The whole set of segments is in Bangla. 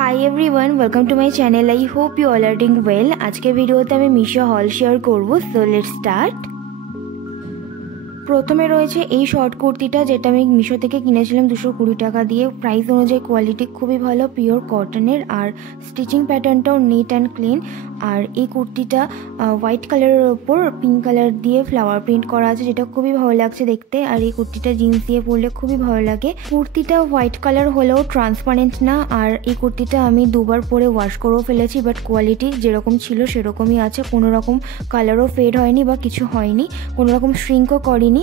Hi everyone, welcome to my channel. I hope you all are doing well. আজকে ভিডিওতে আমি মিশো হল শেয়ার করব, so let's start. প্রথমে রয়েছে এই শর্ট কুর্তিটা, যেটা আমি মিশো থেকে কিনেছিলাম 220 টাকা দিয়ে। প্রাইস অনুযায়ী কোয়ালিটি খুবই ভালো, পিওর কটনের, আর স্টিচিং প্যাটার্নটাও নিট অ্যান্ড ক্লিন। আর এই কুর্তিটা হোয়াইট কালারের ওপর পিঙ্ক কালার দিয়ে ফ্লাওয়ার প্রিন্ট করা আছে, যেটা খুবই ভালো লাগছে দেখতে। আর এই কুর্তিটা জিন্স দিয়ে পরলে খুবই ভালো লাগে। কুর্তিটা হোয়াইট কালার হলেও ট্রান্সপারেন্ট না। আর এই কুর্তিটা আমি দুবার পরে ওয়াশ করেও ফেলেছি, বাট কোয়ালিটি যেরকম ছিল সেরকমই আছে। কোনো রকম কালারও ফেড হয়নি বা কিছু হয়নি, কোনো রকম শ্রিঙ্কও করেনি,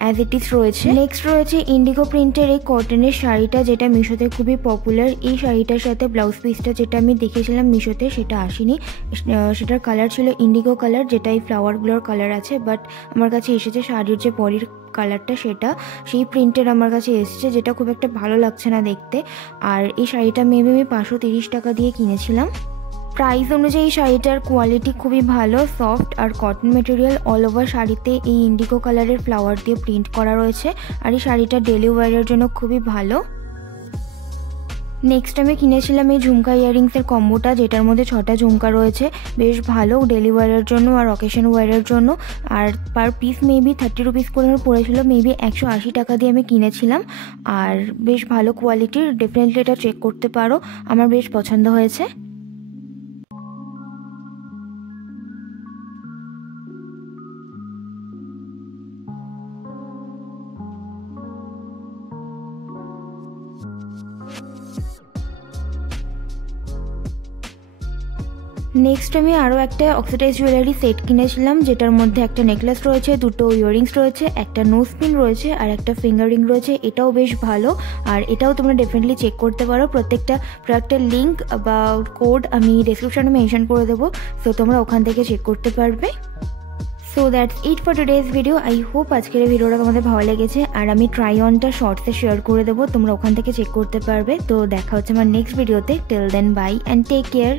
অ্যাজ ইট ইজ রয়েছে। নেক্সট রয়েছে ইন্ডিগো প্রিন্টের এই কটনের শাড়িটা, যেটা মিশোতে খুবই পপুলার। এই শাড়িটার সাথে ব্লাউজ পিসটা যেটা আমি দেখেছিলাম মিশোতে সেটা আসেনি। সেটার কালার ছিল ইন্ডিগো কালার, যেটা এই ফ্লাওয়ারগুলোর কালার আছে, বাট আমার কাছে এসেছে শাড়ির যে বডির কালারটা, সেটা সেই প্রিন্টের আমার কাছে এসেছে, যেটা খুব একটা ভালো লাগছে না দেখতে। আর এই শাড়িটা মেবি আমি 530 টাকা দিয়ে কিনেছিলাম। প্রাইস অনুযায়ী শাড়িটার কোয়ালিটি খুবই ভালো, সফট আর কটন মেটেরিয়াল। অল ওভার শাড়িতে এই ইন্ডিগো কালারের ফ্লাওয়ার দিয়ে প্রিন্ট করা রয়েছে। আর এই শাড়িটা ডেলি ওয়ারের জন্য খুবই ভালো। নেক্সট আমি কিনেছিলাম এই ঝুমকা ইয়াররিংসের কম্বোটা, যেটার মধ্যে 6টা ঝুমকা রয়েছে। বেশ ভালো ডেলি ওয়ারের জন্য আর অকেশন ওয়ারের জন্য। আর পার পিস মেবি 30 রুপিস করে পড়েছিল, মেবি 180 টাকা দিয়ে আমি কিনেছিলাম। আর বেশ ভালো কোয়ালিটির, ডেফিনেটলি এটা চেক করতে পারো, আমার বেশ পছন্দ হয়েছে। নেক্সট আমি আরও একটা অক্সিডাইজ জুয়েলারি সেট কিনেছিলাম, যেটার মধ্যে একটা নেকলেস রয়েছে, 2টো ইয়াররিংস রয়েছে, একটা নোজ পিন রয়েছে, আর একটা ফিঙ্গার রিং রয়েছে। এটাও বেশ ভালো, আর এটাও তোমরা ডেফিনেটলি চেক করতে পারো। প্রত্যেকটা প্রোডাক্টের লিঙ্ক বা কোড আমি ডেসক্রিপশনে মেনশন করে দেবো, সো তোমরা ওখান থেকে চেক করতে পারবে। So that's it for today's video. I hope আজকের এই ভিডিওটা তোমাদের ভালো লেগেছে। আর আমি ট্রাই অনটা শর্টসে শেয়ার করে দেবো, তোমরা ওখান থেকে চেক করতে পারবে। তো দেখা হচ্ছে আমার নেক্সট ভিডিওতে। Till then bye and take care.